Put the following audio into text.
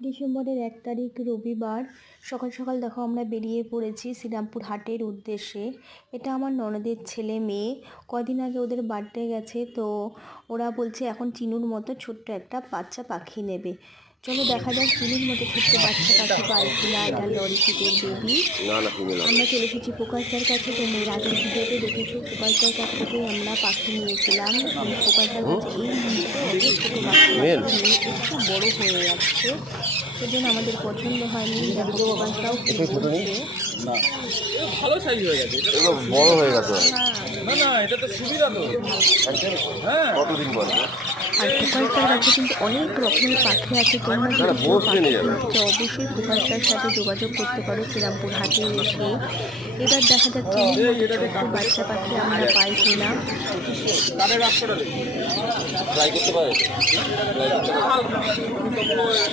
ডিসেম্বরের 1 তারিখ রবিবার সকাল সকাল দেখো আমরা বেরিয়ে পড়েছি শ্রীরামপুর হাটের উদ্দেশ্যে। এটা আমার ননদের ছেলে মেয়ে, কদিন আগে ওদের বার্থডে গেছে, তো ওরা বলছে এখন চিনুর মতো ছোট্ট একটা বাচ্চা পাখি নেবে। চলো দেখা যাক চিনুর মতো ছোট্ট বাচ্চা পাখি পাই কিনা। এটা লরিকিটের বেবি। আমরা চলে এসেছি প্রকাশদার কাছে। তোমরা এর আগের ভিডিওতে দেখেছো, প্রকাশদার কাছ থেকে আমরা পাখি নিয়েছিলাম। প্রকাশদার কাছে এই মুহূর্তে অত ছোটো পাখি একটু বড় হয়ে যাচ্ছে, সেজন্য আমাদের পছন্দ হয়নি। দেখো প্রকাশদাও কি বলছে। ভালো সাইজ হয়ে গেছে, এটা বড় হয়ে গেছে। না না এটা তো সুবিধা তো। হ্যাঁ কতদিন পর আর প্রকাশদার কাছে কিন্তু অনেক রকমের পাখি আছে। তোমরা যদি কেউ পাখি কিনতে চাও অবশ্যই প্রকাশদার সাথে যোগাযোগ করতে পারো শ্রীরামপুর হাটে এসে। এবার দেখা যাক চিনির মতো ছোট্ট বাচ্চা পাখি আমরা পাই কিনা। তাদের রাস্তাটা ট্রাই করতে পারে।